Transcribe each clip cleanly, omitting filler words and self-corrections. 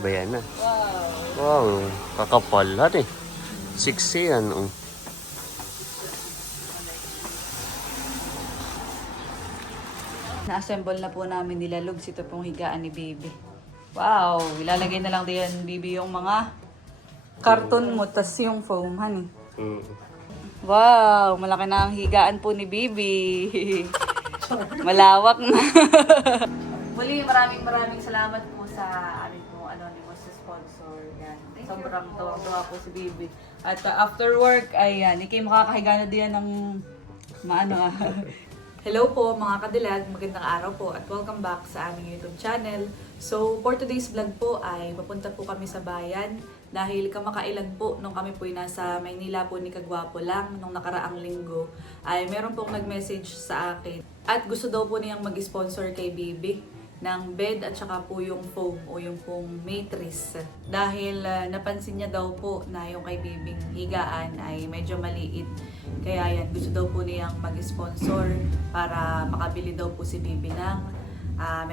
Bayan na. Wow. Wow, kakapal. Hati, 6 yan. Oh. Na-assemble na po namin nila Lugs. Ito pong higaan ni Baby. Wow! Ilalagay na lang din Baby yung mga carton mo, tas yung foam, honey. Wow! Malaki na ang higaan po ni Baby. Malawak na. Muli, maraming salamat po sa aming po anonymous sponsor. Yan. Sobrang tuwang-tuwa po si Baby. At after work, ayan, ikay makakahiga na din ng maano. Hello po mga kadilag, magandang araw po at welcome back sa aming YouTube channel. So for today's vlog po ay papunta po kami sa bayan dahil kamakailan po nung kami po ay nasa Maynila po ni Kagwapo lang nung nakaraang linggo ay meron pong nag-message sa akin at gusto daw po niyang mag-sponsor kay Baby ng bed at saka po yung foam o yung pong mattress. Dahil napansin niya daw po na yung kay Bibing higaan ay medyo maliit. Kaya yan, gusto daw po niyang mag-sponsor para makabili daw po si Bibi ng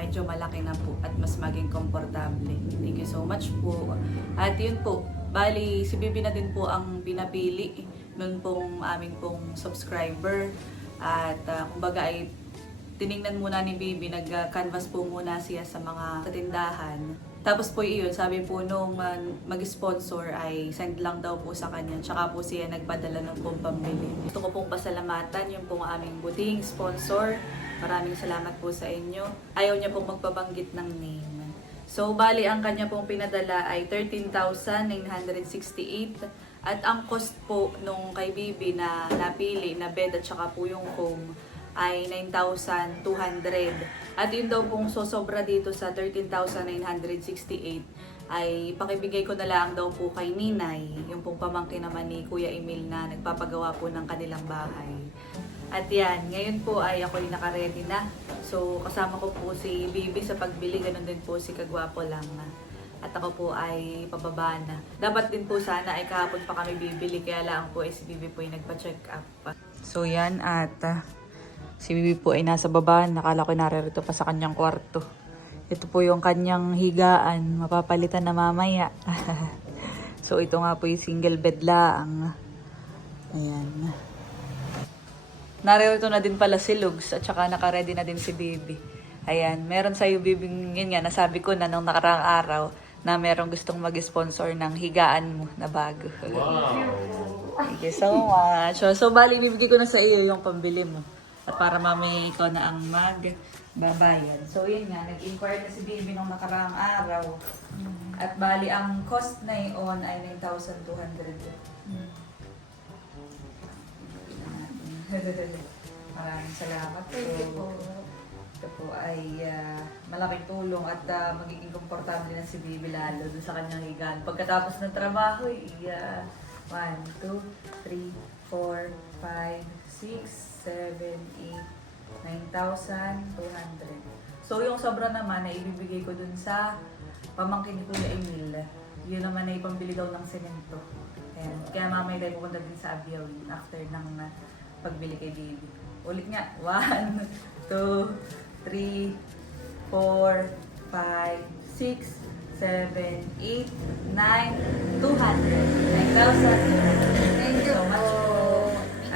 medyo malaki na po at mas maging komportable. Thank you so much po. At yun po, bali si Bibi na din po ang pinapili nun pong aming pong subscriber. At kumbaga ay tiningnan muna ni Baby, nag-canvas po muna siya sa mga tindahan. Tapos po iyon, sabi po nung mag-sponsor ay send lang daw po sa kanya. Tsaka po siya nagpadala ng pong pambili. Gusto ko pong pasalamatan yung pong aming buting sponsor. Maraming salamat po sa inyo. Ayaw niya pong magpabanggit ng name. So, bali ang kanya pong pinadala ay 13,968. At ang cost po nung kay Baby na napili na bed at tsaka po yung foam ay 9,200. At yun daw pong sosobra dito sa 13,968 ay pakibigay ko na lang daw po kay Ninay, yung pong pamangkin naman ni Kuya Emil na nagpapagawa po ng kanilang bahay. At yan, ngayon po ay ako'y nakaredy na. So kasama ko po si Baby sa pagbili, ganun din po si Kagwapo lang. At ako po ay pababa na. Dapat din po sana ay kahapon pa kami bibili, kaya lang po ay si Baby po ay nagpa-check up. So yan at si Bibi po ay nasa baba. Nakala ko naririto pa sa kanyang kwarto. Ito po yung kanyang higaan. Mapapalitan na mamaya. So ito nga po yung single bed lang. Ayan. Naririto na din pala si Lugs. At saka nakaredy na din si Bibi. Ayan. Meron sa'yo Bibi. Yun nga. Nasabi ko na nung nakaraang araw na merong gustong mag-sponsor ng higaan mo na bago. Wow! Thank you so much. So bali, bibigay ko na sa iyo yung pambili mo. At para mamaya ikaw na ang magbabayad. So yun nga, nag-inquire na si Baby nung nakaraang araw. At bali, ang cost na yun ay 9,200. Maraming salamat po. Ito po ay malaking tulong at magiging komportable na si Baby lalo doon sa kanyang higaan. Pagkatapos ng trabaho, 1, 2, 3, 4, 5, 6, 7, 8, 9,200. So, yung sobra naman na ibibigay ko dun sa pamangkin ni Kuya Emil. Yun naman ay pambili daw ng semento. Ayan. Kaya mamaya tayo pupunta din sa Abiyaw after ng pagbili kay Baby. Ulit nga. 1, 2, 3, 4, 5, 6, 7, 8, 9, 200. 9,200. Thank you so much po.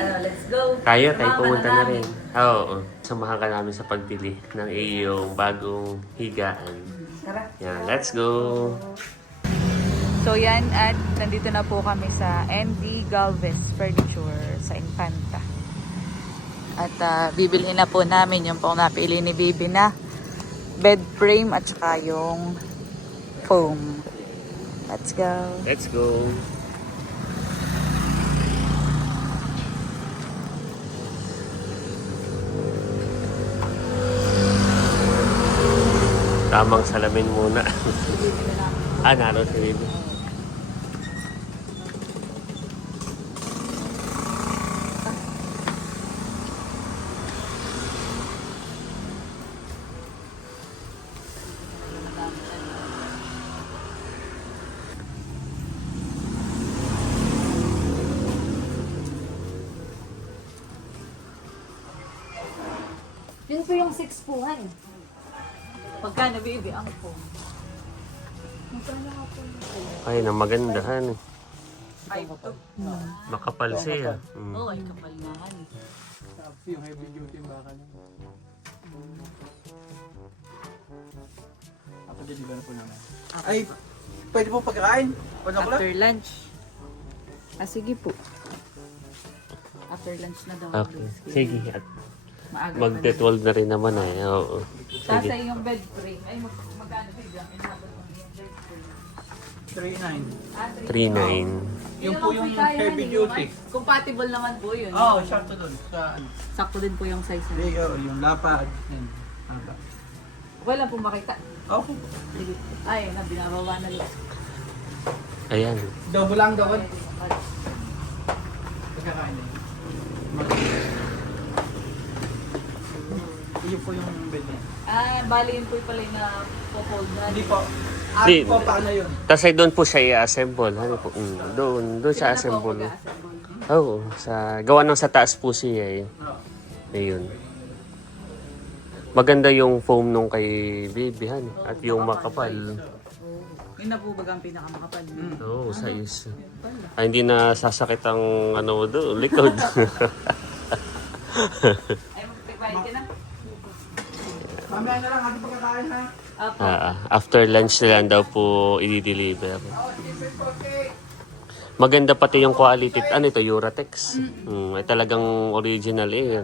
Let's go. Tayo pumunta na rin. Oo. Samahan ka namin sa pagbili ng iyong bagong higaan. Tara. Yan, let's go! So yan, at nandito na po kami sa ND Galvez Furniture sa Infanta. At bibilhin na po namin yung pong napili ni Baby na bed frame at saka yung foam. Let's go. Let's go! Tamang salamin muna. Naroon si Baby. Yun po yung 6 po, han. Pagkano, Baby, ang foam? Yung Ay, na magandahan. 5'2". Makapal siya. Oo, ay kapal nga honey. Yung heavy duty yung baka niya. Ako deliver po naman. Ay, pwede po pagkain? 1 o'clock? After lunch. Sige po. After lunch na daw. Okay. Sige. At Maaga pa magte-12 na rin naman eh. Oo. Sa Sige. yung bed frame. Ay, magkano biglang? Inabot mo yung bed frame. 3.9. 3.9. Yung po yung heavy duty. Compatible naman po yun. Oo, sakto dun. Sa ano? Sakto din po yung size Hindi, na. yung lapad. Yan. Haba. Okay lang po makita. Okay. Sige. Ay, na, binababa na lang. Ayan. Double lang daw. Pagkakain na yun. Yun po yung bed niya. Bali yun po pala yung na-fold na. Hindi po. Di. Po, paano yun? Tapos ay doon po siya i-assemble. Ano po? Doon siya assemble. Oo. Gawa ng sa taas po siya eh. Oo. Ayun. Maganda yung foam nung kay Baby Han. At yung makapal. Yun na po bagang pinakamakapal. Oo, size. Ay, hindi na sasakit ang ano doon, likod. Ay, magpipahid ka na. Mamaya na lang, ating pagkakain ha. Apo. After lunch na lang daw po i-deliver. Maganda pati yung quality. Ano ito? Uratex. Ay talagang original eh.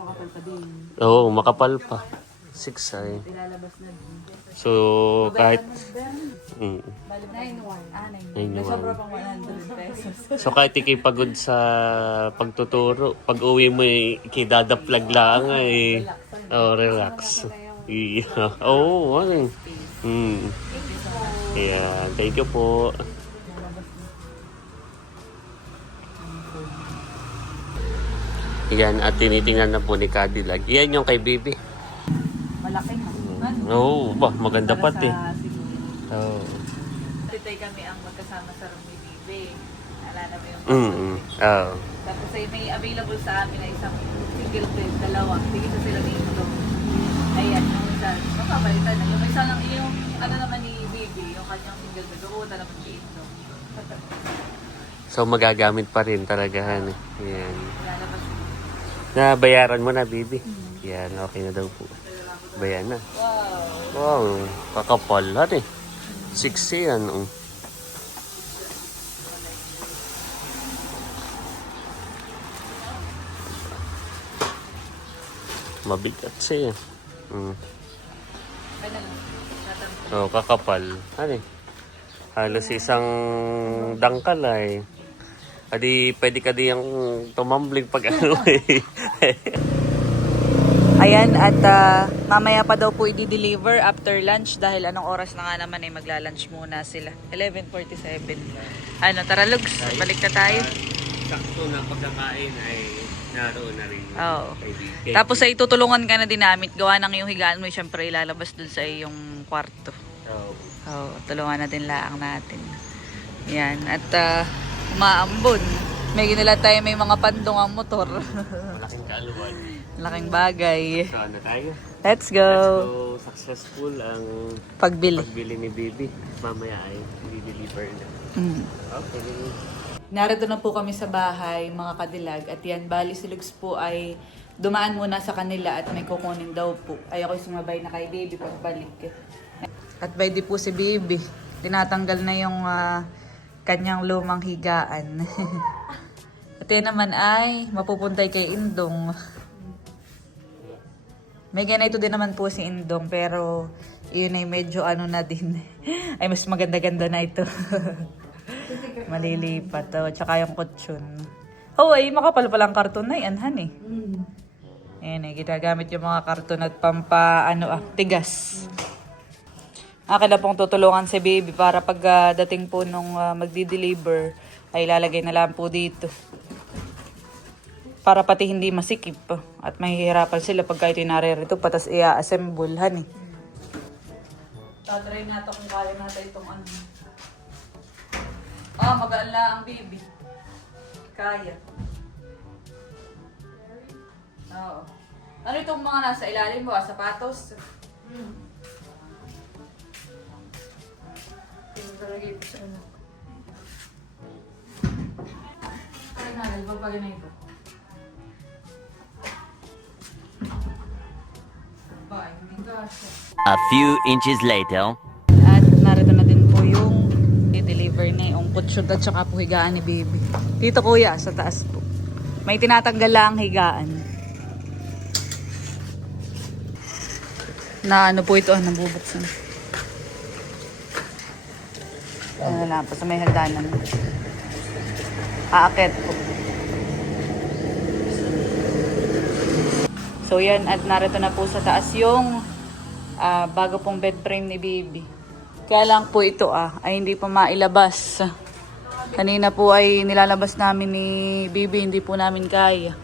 Makapal pa din. Oo, makapal pa. 6 ay. Ilalabas na din. So, kahit... Mm. Bali 9-1. 9-1. Sobra pang 100 pesos. So kahit ikipagod sa pagtuturo, pag uwi mo ikidadaplag lang eh. Oh, relax. Yeah. Oh, ano. Yeah, thank you po. Yan, at tinitingnan na po ni Cadillac. Yan yung kay Bibi. Malaki na. Oo, ba, maganda pati. Oo. Titay kami ang magkasama sa room ni Bibi. Alala mo yung Oo. Tapos ay may available sa amin na isang single bed, dalawa. Sige sa sila dito. Ayan, yung isa. Mapapalitan na. Yung isa lang, yung ano naman ni Bibi, yung kanyang single bed. Uuta naman dito. So magagamit pa rin talaga. Yan. Lalabas. Nabayaran mo na, Bibi. Yan, okay na daw po. Bayan na. Wow! Wow, kakapal eh. 6 yan. Mabigat siya. Ano lang? Oh, kakapal. Ano eh? Halos isang dangkal ay. Adi, pwede ka diyang tumambling pag ano eh. Ayan, at mamaya pa daw po i-deliver after lunch dahil anong oras na nga naman ay magla-lunch muna sila. 11:47. Ano, tara Lugs, balik na tayo. Sakto na pagkakain ay naroon na rin. Oo. Tapos ay tutulungan ka na din namin. Gawa ng iyong higaan mo, syempre ilalabas dun sa iyong kwarto. Oo, tulungan na din laang natin. Yan, at umaambon. May ginila tayo, may mga pandong ang motor. Malaking kaaluan. Laking bagay. So ano tayo? Let's go. Successful ang Pagbili. pagbili ni Bibi. Mamaya ay i-deliver na. Okay. Narito na po kami sa bahay, mga kadilag. At yan, bali si Lugs po ay dumaan muna sa kanila at may kukunin daw po. Ay ako'y sumabay na kay Baby pagbalik. At by di po si Baby, tinatanggal na yung kanyang lumang higaan. At yan naman ay mapupuntay kay Indong. May ganito din naman po si Indong, pero yun ay medyo ano na din. Ay mas maganda-ganda na ito. Malilipat. Tsaka yung kutsyon. Oh, ay makapal palang karton na yan, han eh. Ayan eh, ginagamit yung mga karton at tigas. Akin na pong tutulungan si Baby para pag dating po nung magdi-deliver, ay lalagay na lang po dito. Para pati hindi masikip. At mahihirapan sila pagka ito narerito patas i-assemble, han eh. Tatry natin kung kaya natin itong ano. Magaan lang ang Baby. Kaya. Oo. Ano itong mga nasa ilalim mo? Sapatos? Lagay ko sa ano. Ay, nagal. Pagpaganay ko. Ba, hindi kasha. A few inches later. At narito na din po yung i-deliver na yung kutsyon at saka po higaan ni baby. Dito kuya, sa taas po. May tinatanggal lang higaan. Na ano po ito, nabubuksan. Ano lang po, sa may hagdanan. Aakit po. So yan, at narito na po sa taas yung bago pong bed frame ni baby. Kaya lang po ito ay hindi pa mailabas. Kanina po ay nilalabas namin ni baby, hindi po namin kaya.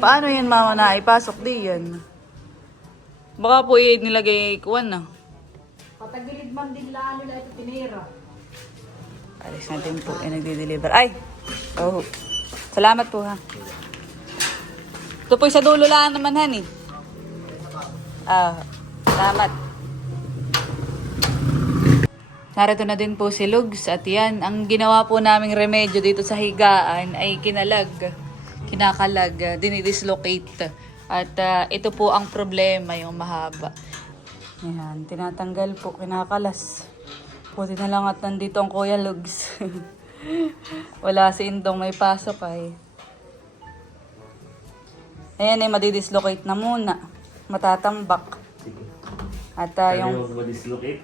Paano yan mama na ipasok di yan? Baka po nilagay kuwan na. Patagilid man din lalo na ito tinira. Alis natin po ay nagde-deliver. Ay! Oh. Salamat po ha. Ito po sa dulo lang naman han eh. Salamat. Narito na din po si Lugs at yan, ang ginawa po naming remedyo dito sa higaan ay kinakalag, dinidislocate. At ito po ang problema, yung mahaba. Yan, tinatanggal po, kinakalas. Buti na lang at nandito ang Kuya Lugs. Wala si Indong, may pasok ay. Ayan ay madidislocate na muna. Matatambak. At yung... dislocate.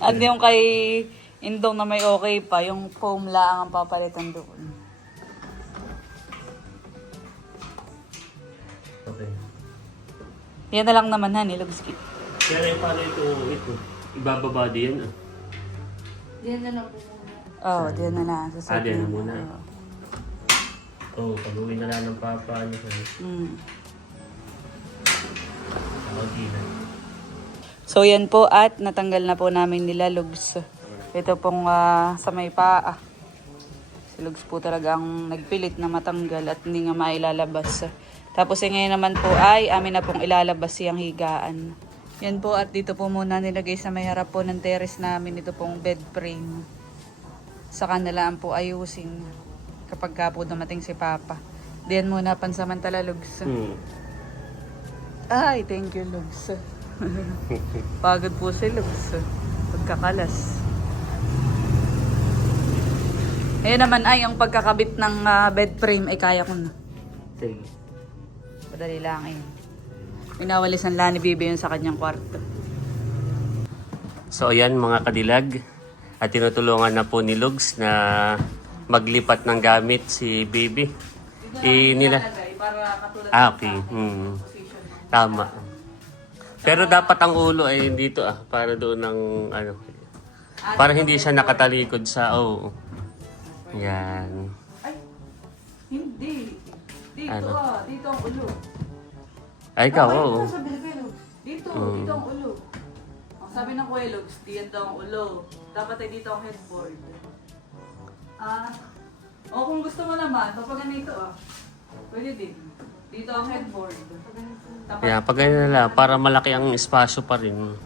At yung kay Indong na may okay pa, yung foam lang ang papalitan doon. Okay. Yan na lang naman ha, Lugski. Kaya rin paano ito, ibababa din yan. Yan na lang po muna. Oo, diyan na lang. Diyan na muna. Oo, pag-uwi na lang ng papa. Ano ka? So yan po at natanggal na po namin nila Lugs. Ito pong sa may paa. Si Lugs po talagang nagpilit na matanggal at hindi nga mailalabas. Tapos ngayon naman po ay amin na pong ilalabas siyang higaan. Yan po at dito po muna nilagay sa may harap po ng terrace namin ito pong bed frame. Sa kanilaan po ayusin kapag ka po dumating si Papa. Diyan muna pansamantala Lugs. Ay, thank you Lugs. Pagod po si Lugs. Pagkakalas. Ayan naman ay yung pagkakabit ng bed frame ay kaya ko na. Sige. Madali lang eh. Pinawalisan lang ni Bibi yun sa kanyang kwarto. So ayan mga kadilag. At tinutulungan na po ni Lugs na maglipat ng gamit si Baby. Para katulad Okay. Tama. Pero dapat ang ulo ay dito para doon ng ano. Para hindi siya nakatalikod sa Yan. Ay, hindi. Dito Ano? dito ang ulo. Ay ikaw, Sabi ni Kuya Lugs, dito ang ulo. Ang sabi ng Kuya Lugs, dito ang ulo. Dapat ay dito ang headboard. Kung gusto mo naman, kapag ganito pwede din. Dito ang headboard. Tapos, Yeah, pag ganyan na lang, para malaki ang espasyo pa rin.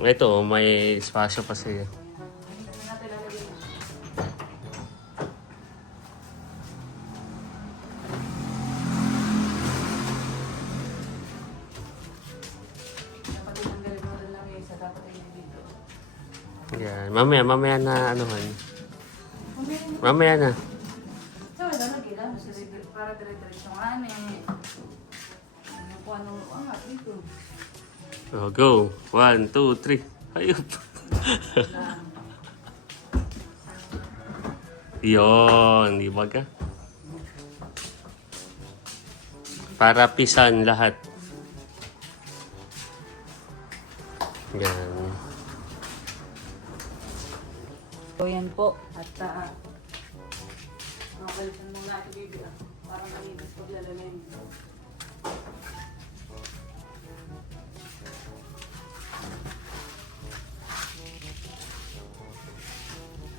Ito, may espasyo pa siya. dapat itanggalin mo na lang isa. Dapat ay dito. Yan, mamaya na anuhan. Mamaya na. So, lalagay lang. Para dire-diretso nga ano po angat dito. So, go. 1, 2, 3. Ayup. Yon, di ba ka? Para pisan lahat. Yan. So, yan po. At makabalitan mo natin Bibi para malinis paglalagay mo.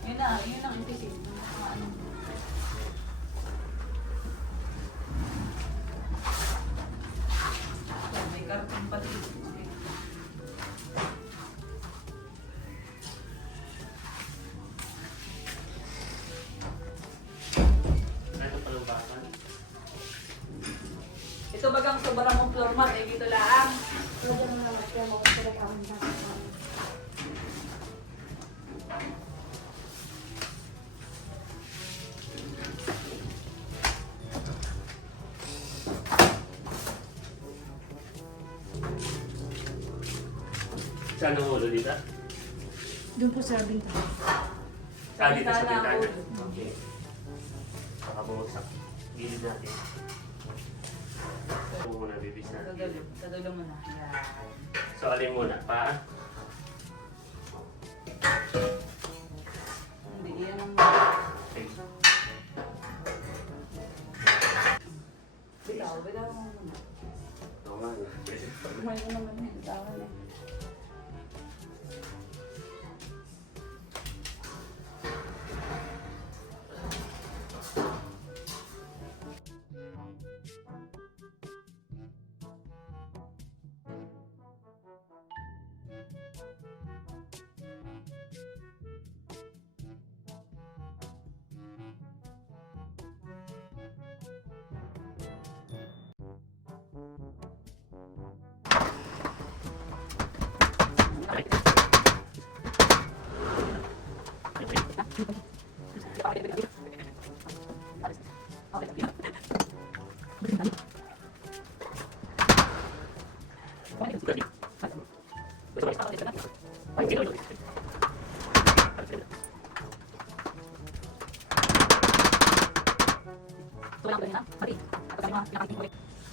Yun ang itisip. May karton pa dito. format, ay dito lang. Lagyan mo naman kaya mo kung kailangan na. Saan ang ulo dito? Doon po sa binta. Ah, dito sa Bintana ang bintana. ulo. Okay. Baka bumagsak. Gilid natin. Ito muna, bibis natin. Kadulo mo na. Yan. So, alin muna? Paa? Hindi, iyan ang Okay. bitaw mo muna. Oo nga. Kumain mo naman yan, bitaw na.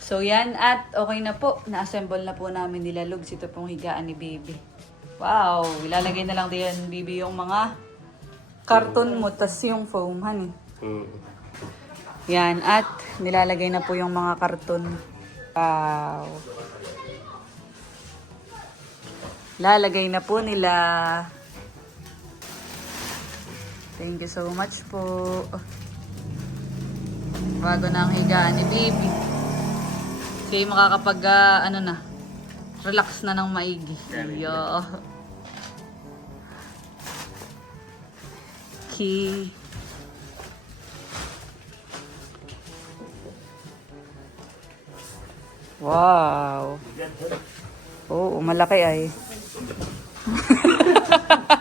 So yan, at okay na po. Na-assemble na po namin nila Lugs. Ito pong higaan ni Baby. Wow! Ilalagay na lang din Baby yung mga carton mo, tas yung foam, honey. Yan, at nilalagay na po yung mga karton. Wow! Lalagay na po nila. Thank you so much po. Bago na ang higaan ni Baby. Kaya makakapag, ano na, relax na ng maigi. Yo. Okay. Wow. Oo, malaki ay.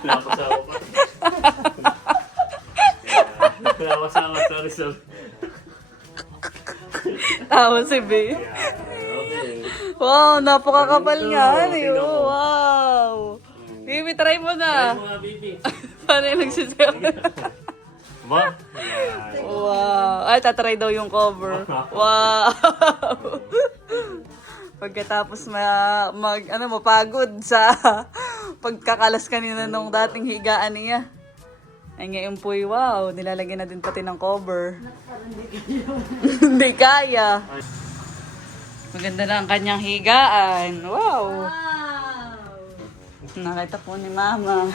Napasawa pa. Napasawa, sorry. Tawa si Babe. Okay. Wow, napakakapal nga. Ito, Eh. tingnan mo. Wow. Baby, try mo Try na. mo nga, baby. Paano yung nagsisayaw? Ba? Yan. Wow. Ay, tatry daw yung cover. Wow. Pagkatapos mapagod sa pagkakalas kanina nung dating higaan niya. Ay ngayon po, wow, nilalagyan na din pati ng cover. Hindi kaya. Maganda na ang kanyang higaan. Wow. Nakita po ni Mama.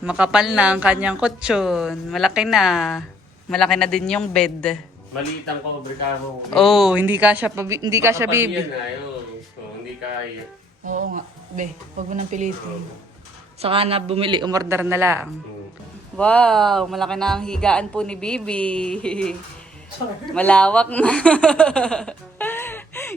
Makapal na ang kanyang kutsyon. Malaki na. Malaki na din yung bed. Maliit ang cover ka mo. Oh, hindi ka siya baby. Hindi kaya. Oo nga. Be, huwag mo nang pilitin. Saka na bumili, umorder na lang. Wow, malaki na ang higaan po ni Bibi. Malawak na.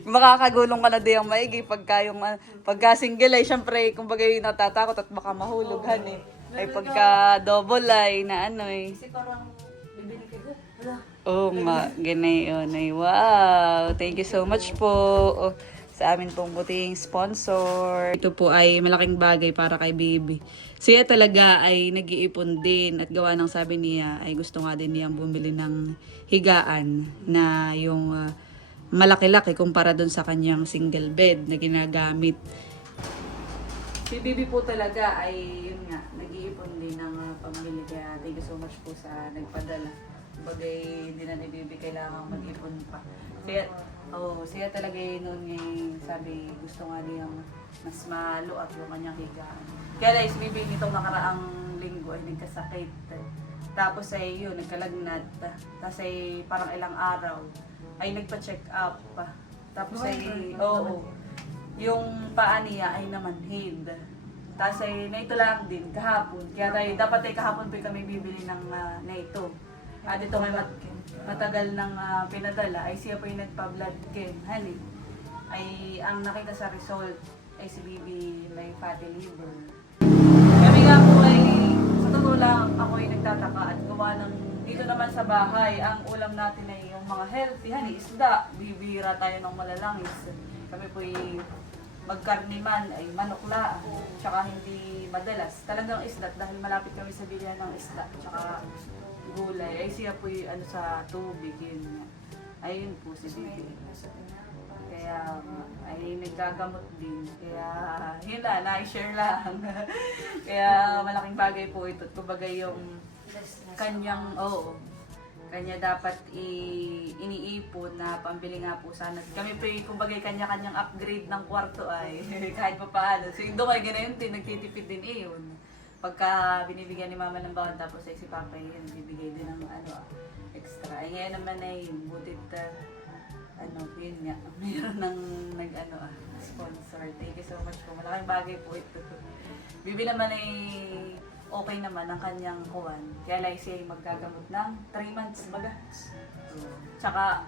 Makakagulong ka na din ang maigi pagka single ay syempre kumbaga yung natatakot at baka mahulugan eh. Ay pagka double ay na ano eh. Kasi parang bibili ka. Oo nga, ganayon ay wow. Thank you so much po sa amin pong buting sponsor. Ito po ay malaking bagay para kay Baby. Siya talaga ay nag-iipon din at gawa ng sabi niya ay gusto nga din niyang bumili ng higaan na yung malaki-laki kumpara doon sa kanyang single bed na ginagamit. Si Baby po talaga ay yun nga, nag-iipon din ng pambili kaya thank you so much po sa nagpadala. Bagay hindi na ni Baby kailangan mag-ipon pa. Siya talaga noon ngayon sabi gusto nga niyang mas malo at yung kanyang higaan. Kaya guys, Baby nitong nakaraang linggo ay nagkasakit. Tapos ay yun, nagkalagnat. Tapos ay parang ilang araw ay nagpa-check up. Tapos ay, yung paa niya ay namanhid. Tapos ay na ito lang din kahapon. Kaya tayo, dapat ay kahapon po kami bibili ng na ito. At ito may matagal ng pinadala ay siya po yung nagpa-blood chem, honey. ay ang nakita sa result ay si Bibi may fatty liver. Kami nga po ay sa totoo lang ako ay nagtataka at gawa ng dito naman sa bahay, ang ulam natin ay yung mga healthy, isda. Bibira tayo ng malalangis. Kami po ay magkarni man ay manok lang, tsaka hindi madalas. Talagang isda dahil malapit kami sa bilihan ng isda, tsaka gulay. Ay siya po ay sa tubig, yun nga. Ayun po si Bibi. Kaya ay naggagamot din. Kaya yun lang, na-share lang. Kaya malaking bagay po ito. Kumbaga yung kanyang, kanya dapat iniipon na pambili nga po sana. Kami po kumbaga kanya-kanyang upgrade ng kwarto ay kahit pa paano. So yung doon ay ganoon din, nagtitipid din yun. Pagka binibigyan ni mama ng bawon tapos ay si papa yun, bibigay din ng extra. Ay ngayon naman ay butit yun nga, mayroon ng sponsor. Thank you so much po. Malaking bagay po ito. Bibi naman ay okay naman ang kanyang kuwan. Kaya lang siya ay maggagamot ng 3 months baga. Tsaka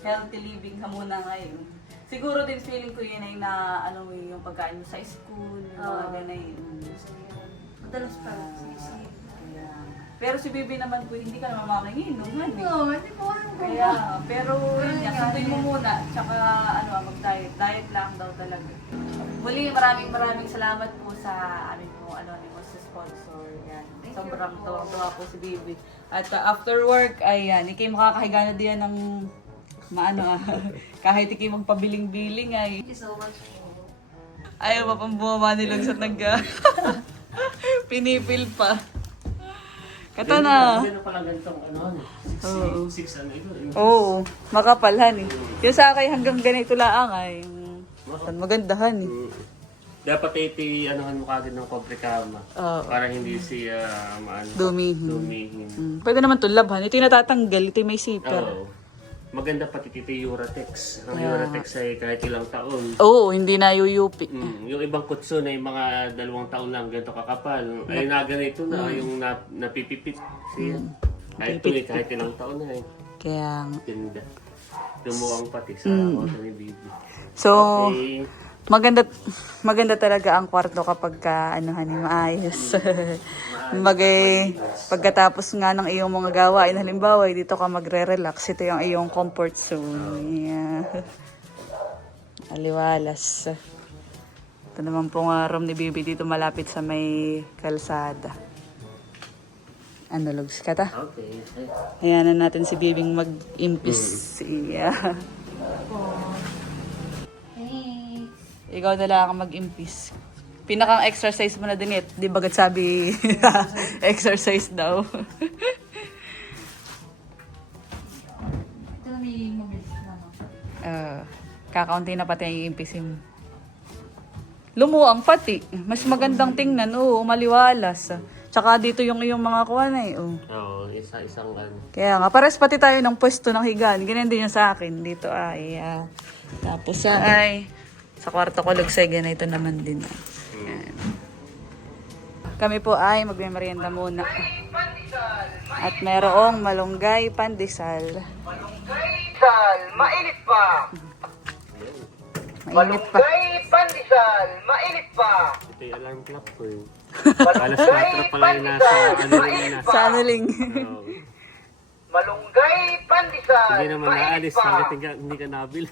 healthy living ka muna ngayon. Siguro din feeling ko yun ay na yung pagkain mo sa school, yung mga ganay. Madalas pa. Pero si Bibi naman po, hindi ka naman mamahinom. Oo, hindi po ako. Kaya, pero yun nga, sunduin mo muna. Tsaka mag-diet. Diet lang daw talaga. Muli, maraming salamat po sa amin po, anonymous sponsor. Yan. Sobrang tuwa po si Bibi. At after work, ay yan, ikay makakahiga na diyan ng kahit ikay magpabiling-biling ay. Thank you so much po. Ayaw pa pang bumaba nilang sa nagga. Pinipil pa. Kata na. Hindi na pala ganitong Oo. 6 ito. Oo, makapalhan eh. Yung sa akin hanggang ganito lang ay magandahan eh. Dapat anuhan mo kagad ng kobrikama. Para hindi siya dumihin. Pwede naman tulabhan. Ito yung natatanggal. Ito yung may zipper. Oo. Maganda pati yung Uratex. Ang Uratex ay kahit ilang taon. Oo, hindi na yuyupi. Yung ibang kutso na yung mga 2 taon lang ganito kakapal. Ay naganito na yung napipipit. Siya. Kahit ito kahit ilang taon na eh. Kaya Ganda. Dumuwang pati sa auto ni Bibi. so, Okay. maganda talaga ang kwarto kapag maayos. Pagkatapos nga ng iyong mga gawain, halimbawa, dito ka magre-relax, ito yung iyong comfort zone. Yeah. Aliwalas. Ito naman po nga room ni Bibi dito malapit sa may kalsada. Lugs ka ta? Okay. Ayan na natin si Bibing mag-impis. Yeah. Thanks. Ikaw na lang ang mag-impis. Pinakang exercise mo na din it. Di bagat sabi exercise daw. Ito na may mabilis naman. Kakaunti na pati ang iimpisin mo. Lumuang pati. Mas magandang tingnan. Oo, maliwalas. Tsaka dito yung iyong mga kuwan eh. Oo, isang Kaya nga, pares pati tayo ng pwesto ng higaan. Ganyan din yung sa akin. Dito ay, tapos ay, sa kwarto ko lugsay, ganito naman din. Yan. Kami po ay magme-merienda muna. At merong malunggay pandesal. Pandesal, mainit pa. Mainit pa. Malunggay pandesal, mainit pa. Ito yung alarm clock ko eh. Alas 4 pala yung nasa Sa anuling. Oo. Malunggay pandesal, Hindi naman naalis hanggat hindi ka nabili.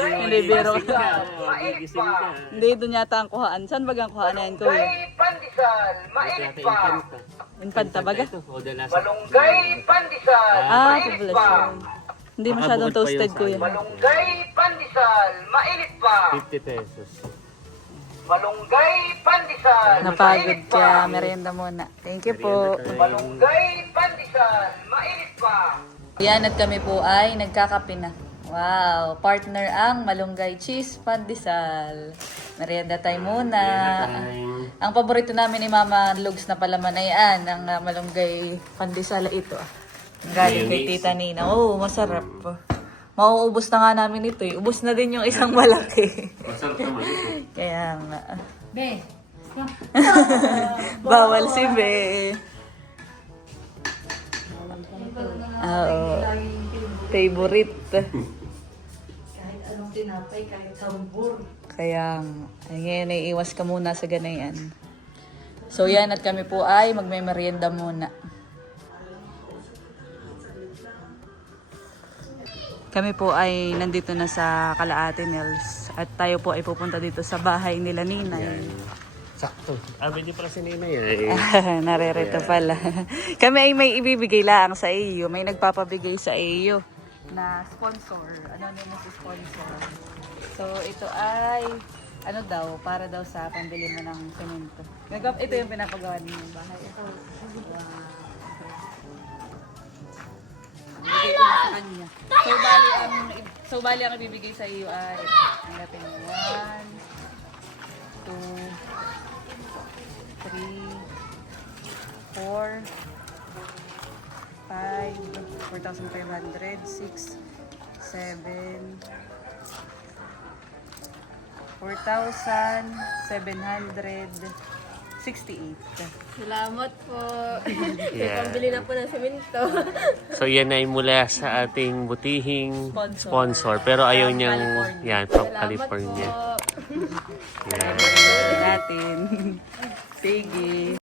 Hindi, biro. Gigising ka. Hindi, doon yata ang kuhaan. Saan ba ang kuhaan na yan, kuya? Malunggay pandesal, mainit Yata pa. infanta. Infanta baga? Ito, o the last. Malunggay pandesal, mainit pa. Poblasyon. Hindi masyadong Makabukod pa toasted, yun sa kuya. Malunggay pandesal, mainit pa. 50 pesos. Malunggay pandesal, Napagod kaya merienda muna. Thank you po. Malunggay pandesal, mainit pa. Yan at kami po ay nagkakape na. Wow, partner ang malunggay cheese pandesal. Merienda tayo muna. Ang paborito namin ni Mama Lugs na palaman ay ang malunggay pandesal ito. Galing kay Tita Nina. Oo, masarap. Mauubos na nga namin ito eh. Ubos na din yung isang malaki. Masarap naman ito. Kaya nga. Be. Bawal si Be. Oo. Favorite. tinapay kahit sambur. Kaya ngayon naiiwas ka muna sa ganayan. So yan, at kami po ay magme-merienda muna. Kami po ay nandito na sa Kalaate Nels at tayo po ay pupunta dito sa bahay nila Ninay. Sakto. Hindi pala si Nina yun. Narerito pala. Kami ay may ibibigay lang sa iyo. May nagpapabigay sa iyo na sponsor. Anonymous sponsor. So ito ay ano daw, para daw sa pambili mo ng semento. Ito yung pinapagawa niyo ng bahay. Ito. Wow. Bigay ko na sa kanya. So bali ang ibibigay sa iyo ay natin 1, 2, 3, 4, 5, 4,500, 6, 7, 4,768. Salamat po. Yeah. Pambili na po ng semento. So yan ay mula sa ating butihing Sponsor. sponsor. Pero ayaw From niyang, California. yan, from Salamat California. po. Yan. Natin. Sige.